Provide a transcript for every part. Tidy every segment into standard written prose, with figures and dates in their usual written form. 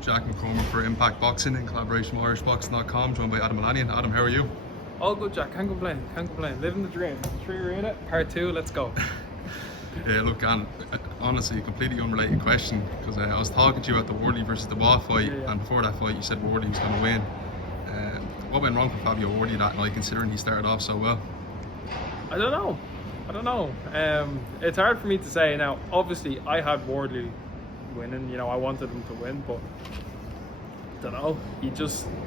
Jack McCormack for Impact Boxing in collaboration with IrishBoxing.com, joined by Adam Olaniyan. Adam, how are you? All good, Jack. Can't complain. Living the dream. 3 Arena, part 2. Let's go. Yeah, look, and honestly, a completely unrelated question, because I was talking to you at the Wardley versus the Waugh fight, and before that fight, you said Wardley was going to win. What went wrong for Fabio Wardley that night, considering he started off so well? I don't know. It's hard for me to say. Now, obviously, I had Wardley winning. I wanted him to win, but I don't know.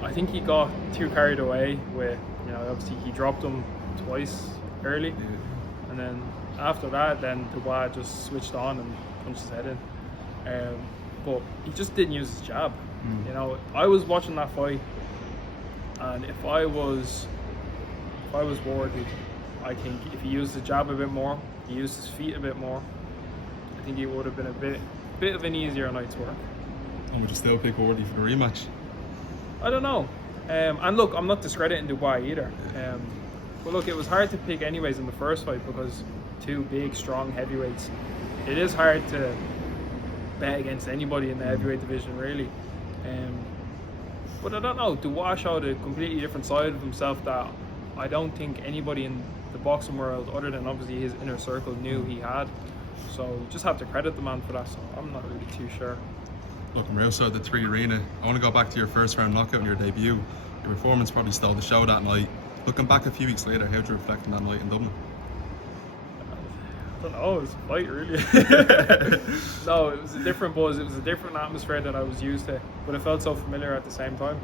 I think he got too carried away with, obviously he dropped him twice early, and then after that, then Dubois just switched on and punched his head in. But he just didn't use his jab. I was watching that fight, and if I was Wardley, I think if he used his jab a bit more, he used his feet a bit more, I think it would have been a bit of an easier night's work. And would you still pick Wardley for the rematch? I don't know. And look, I'm not discrediting Dubois either. But look, it was hard to pick anyways in the first fight because two big, strong heavyweights. It is hard to bet against anybody in the heavyweight division, really. But I don't know. Dubois showed a completely different side of himself that I don't think anybody in the boxing world, other than obviously his inner circle, knew he had. So just have to credit the man for that. So I'm not really too sure. Look, we're outside the 3 Arena. I want to go back to your first round knockout in your debut. Your performance probably stole the show that night. Looking back a few weeks later, how do you reflect on that night in Dublin? I don't know, it was a fight really. No, it was a different buzz, it was a different atmosphere that I was used to, but it felt so familiar at the same time.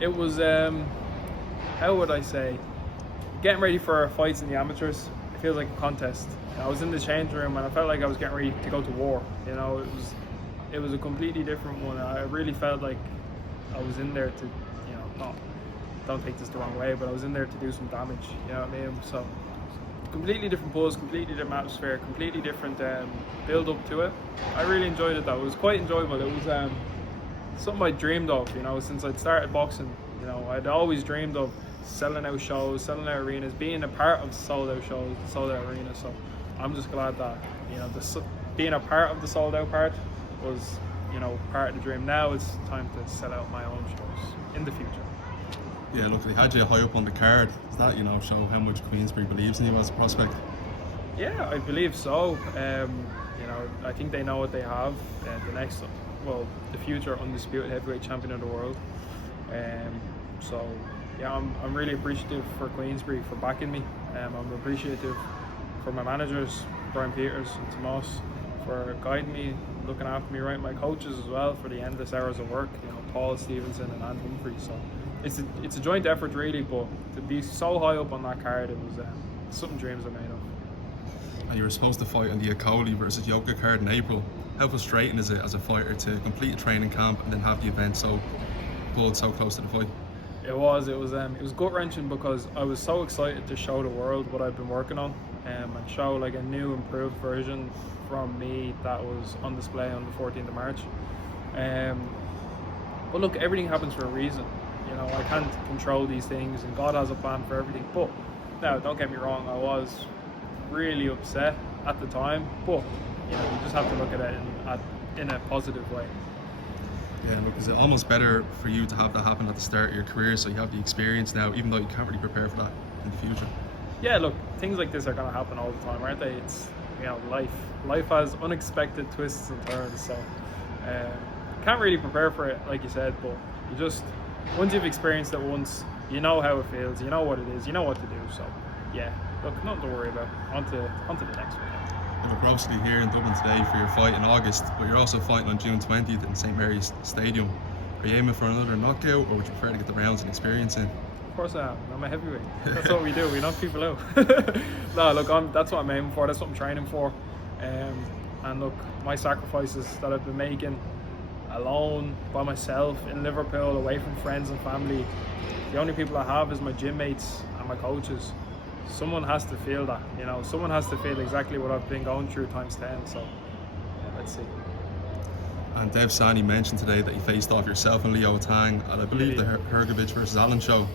It was, how would I say, getting ready for fights in the amateurs. It feels like a contest. I was in the change room and I felt like I was getting ready to go to war. It was a completely different one. I really felt like I was in there to, don't take this the wrong way, but I was in there to do some damage, you know what I mean? So, completely different buzz, completely different atmosphere, completely different build up to it. I really enjoyed it though. It was quite enjoyable. It was something I dreamed of, since I'd started boxing. I'd always dreamed of selling out shows, selling out arenas, being a part of sold out shows, sold out arenas. So I'm just glad that, being a part of the sold out part was, part of the dream. Now it's time to sell out my own shows in the future. Yeah, look, they had you high up on the card. Does that, show how much Queensberry believes in you as a prospect? Yeah, I believe so. I think they know what they have. The future undisputed heavyweight champion of the world. So, yeah, I'm really appreciative for Queensberry for backing me. I'm appreciative for my managers, Brian Peters and Tomas, for guiding me, looking after me, right? My coaches as well for the endless hours of work. Paul Stevenson and Anne Humphrey. So it's a joint effort really, but to be so high up on that card, it was something dreams are made of. And you were supposed to fight on the Akoli versus Yoka card in April. How frustrating is it as a fighter to complete a training camp and then have the event so close to the fight? It was gut wrenching because I was so excited to show the world what I've been working on, and show like a new improved version from me that was on display on the 14th of March. But look, everything happens for a reason. I can't control these things, and God has a plan for everything. But now, don't get me wrong, I was really upset at the time. But you just have to look at it in a positive way. Yeah, look, is it almost better for you to have that happen at the start of your career, so you have the experience now, even though you can't really prepare for that in the future? Yeah, look, things like this are going to happen all the time, aren't they? It's life has unexpected twists and turns, so can't really prepare for it, like you said. But once you've experienced it once, you know how it feels, you know what it is, you know what to do. So yeah, look, nothing to worry about. On to the next one. We're obviously here in Dublin today for your fight in August, but you're also fighting on June 20th in St Mary's Stadium. Are you aiming for another knockout, or would you prefer to get the rounds and experience in? Of course I am. I'm a heavyweight. That's what we do. We knock people out. No, look, that's what I'm aiming for. That's what I'm training for. And look, my sacrifices that I've been making alone, by myself, in Liverpool, away from friends and family, the only people I have is my gym mates and my coaches. Someone has to feel that, someone has to feel exactly what I've been going through times 10. So yeah, let's see. And Dev Sani mentioned today that you faced off yourself and Leo Atang at, I believe, the Hergovich versus Allen show.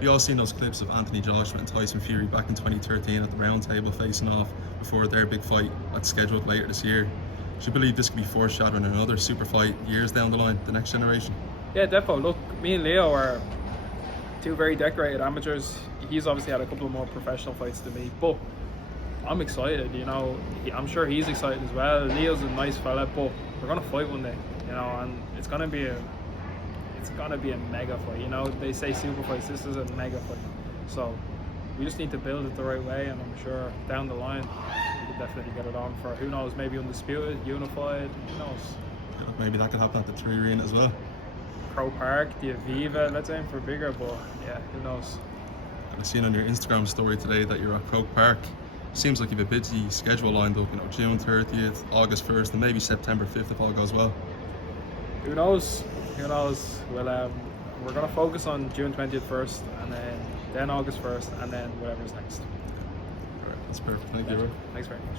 We all seen those clips of Anthony Joshua and Tyson Fury back in 2013 at the round table facing off before their big fight that's scheduled later this year. Do you believe this could be foreshadowing another super fight years down the line, the next generation? Yeah, defo. Look, me and Leo are two very decorated amateurs. He's obviously had a couple of more professional fights than me, but I'm excited, you know. I'm sure he's excited as well. Leo's a nice fella, but we're gonna fight one day, you know, and it's gonna be a mega fight. You know, they say super fights. This is a mega fight, so we just need to build it the right way, and I'm sure down the line we can definitely get it on for, who knows, maybe undisputed, unified, who knows. Yeah, maybe that could happen at the 3 Arena as well. Croke Park, the Aviva. Let's aim for bigger, but yeah, who knows. I've seen on your Instagram story today that you're at Croke Park. Seems like you've a busy schedule lined up, you know, June 30th, August 1st, and maybe September 5th if all goes well. Who knows? Who knows? Well, we're gonna focus on June 20th first, and then August 1st, and then whatever's next. All right, that's perfect. Thank you, bro. Thanks very much.